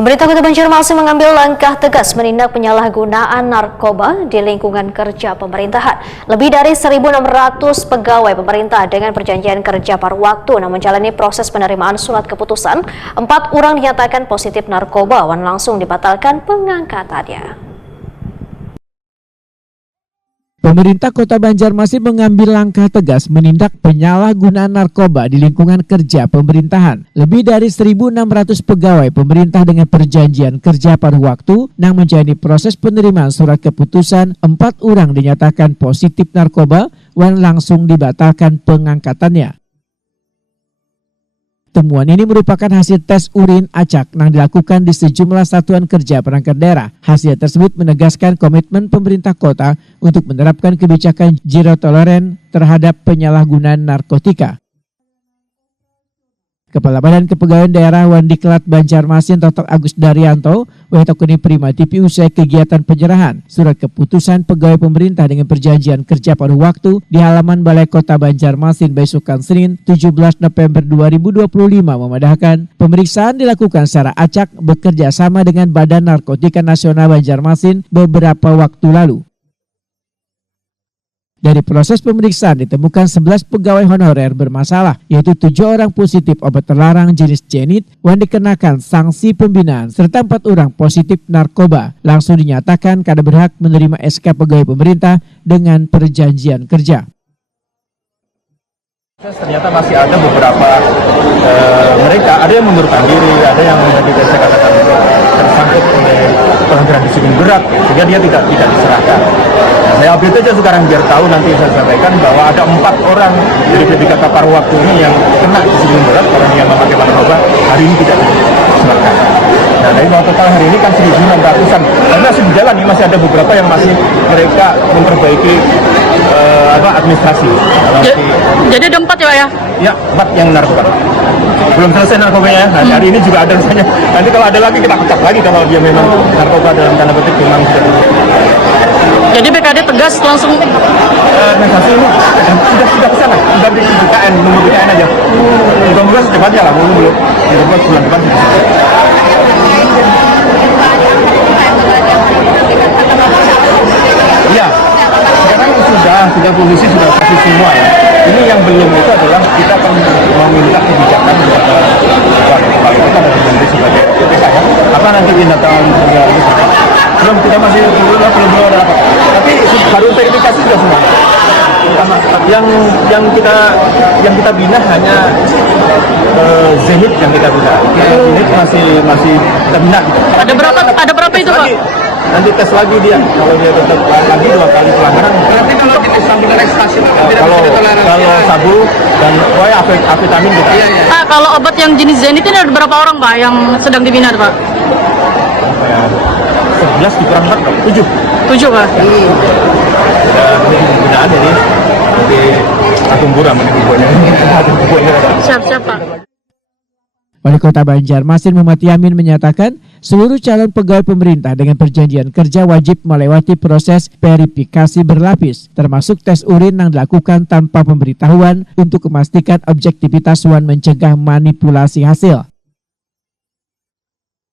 Pemerintah Kota Banjarmasin mengambil langkah tegas menindak penyalahgunaan narkoba di lingkungan kerja pemerintahan. Lebih dari 1.600 pegawai pemerintah dengan perjanjian kerja paruh waktu namun menjalani proses penerimaan surat keputusan. 4 orang dinyatakan positif narkoba dan langsung dibatalkan pengangkatannya. Pemerintah Kota Banjarmasin mengambil langkah tegas menindak penyalahgunaan narkoba di lingkungan kerja pemerintahan. Lebih dari 1.600 pegawai pemerintah dengan perjanjian kerja paruh waktu yang menjalani proses penerimaan surat keputusan, 4 orang dinyatakan positif narkoba dan langsung dibatalkan pengangkatannya. Temuan ini merupakan hasil tes urin acak yang dilakukan di sejumlah satuan kerja perangkat daerah. Hasil tersebut menegaskan komitmen pemerintah kota untuk menerapkan kebijakan zero tolerance terhadap penyalahgunaan narkotika. Kepala Badan Kepegawaian Daerah Wandiklat Banjarmasin Dr. Agus Daryanto Wetokuni Primati usai kegiatan penyerahan surat keputusan pegawai pemerintah dengan perjanjian kerja paruh waktu di halaman Balai Kota Banjarmasin besokan Senin 17 November 2025 memadahkan pemeriksaan dilakukan secara acak bekerja sama dengan Badan Narkotika Nasional Banjarmasin beberapa waktu lalu. Dari proses pemeriksaan ditemukan 11 pegawai honorer bermasalah, yaitu 7 orang positif obat terlarang jenis Zenit yang dikenakan sanksi pembinaan, serta 4 orang positif narkoba. Langsung dinyatakan kada berhak menerima SK pegawai pemerintah dengan perjanjian kerja. Ternyata masih ada beberapa mereka, ada yang mengundurkan diri, ada yang tadi saya katakan tersangkut oleh pelanggaran disiplin berat, sehingga dia tidak diserahkan. Nah, saya update aja sekarang biar tahu, nanti saya sampaikan bahwa ada 4 orang dari PPK paruh waktu ini yang kena disiplin berat karena dia memakai narkoba, hari ini tidak diserahkan. Nah, dari total hari ini kan 1.600-an, tapi masih berjalan nih, masih ada beberapa yang masih mereka memperbaiki administrasi. Jadi ada 4 ya Pak ya? Ya, 4 yang narkoba. Belum selesai narkobanya, hari ini juga ada misalnya. Nanti kalau ada lagi kita pecah lagi kalau dia memang narkoba dalam tanda petik memang sudah. Jadi BKD tegas langsung. Organisasi ini sudah ke sana, sudah di BKN, nunggu BKN aja. Mudah-mudahan secepatnya lah, belum bulan depan sudah selesai. Iya, sekarang sudah polisi sudah kasih semua ya. Ini yang belum itu adalah kita akan meminta kebijakan kepada kepala kita dan menteri sebagai PPK ya. Apa nanti tindakan belum, kita masih belum ada apa. Tapi baru verifikasi sudah semua. Yang kita bina hanya Zenit yang kita bina. Zenit masih kita bina. Ada berapa itu Pak? Nanti tes lagi dia, kalau dia tetap lagi 2 kali pelanggaran. Berarti kalau kita sambil ekstasi, kalau sabu dan amfetamin kita. Iya. Pak, kalau obat yang jenis Zenit ini ada berapa orang Pak yang sedang dibina Pak? 11 dikurang 4, 7. 7 Pak? Dan pembinaan ini di Agung Buram ini bukunya. Siap Pak. Wali Kota Banjarmasin Muhammad Yamin menyatakan seluruh calon pegawai pemerintah dengan perjanjian kerja wajib melewati proses verifikasi berlapis, termasuk tes urin yang dilakukan tanpa pemberitahuan untuk memastikan objektivitas dan mencegah manipulasi hasil.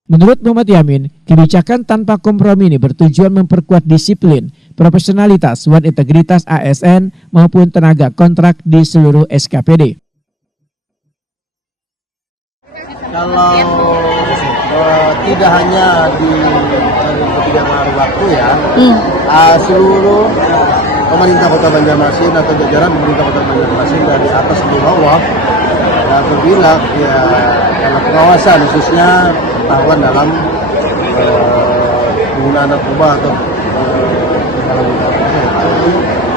Menurut Muhammad Yamin, kebijakan tanpa kompromi ini bertujuan memperkuat disiplin, profesionalitas, dan integritas ASN maupun tenaga kontrak di seluruh SKPD. Kalau tidak hanya di kebijakan paruh waktu ya, seluruh pemerintah Kota Banjarmasin atau jajaran pemerintah Kota Banjarmasin dari atas ke bawah apabila ya dalam pengawasan khususnya pengetahuan dalam penggunaan narkoba atau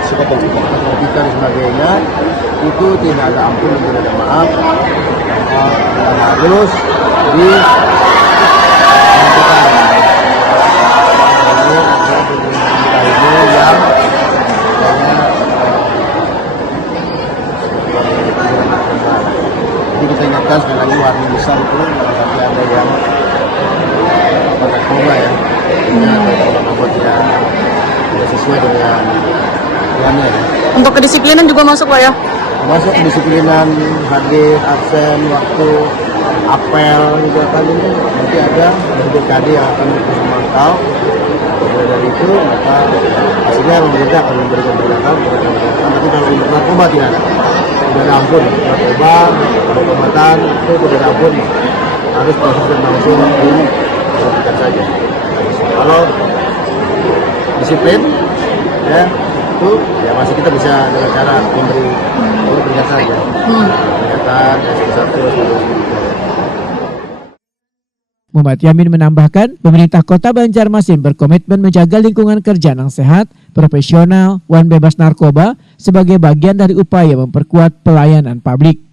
psikotropika dan sebagainya, itu tidak ada ampun dan tidak ada maaf. Dan harus kita ingatkan sekali lagi warna besar itu tapi ada yang narkoba ya, obat yang tidak sesuai dengan tujuannya. Untuk kedisiplinan juga masuk Pak ya? Masuk kedisiplinan, hadir, absen, waktu, apel juga kan ini nanti ada dari BKD yang akan terus memantau. Mulai dari itu maka hasilnya pemerintah akan memberikan tindakan, tapi kalau untuk narkoba tidak ada. Tidak ada ampun, narkoba, pengobatan itu tidak ada ampun, harus proses dan langsung dilakukan saja. Kalau disiplin, ya itu ya masih kita bisa dengan cara memberi peringatan saja, peringatan S1 Muhammad Yamin menambahkan, pemerintah Kota Banjarmasin berkomitmen menjaga lingkungan kerja yang sehat, profesional, dan bebas narkoba sebagai bagian dari upaya memperkuat pelayanan publik.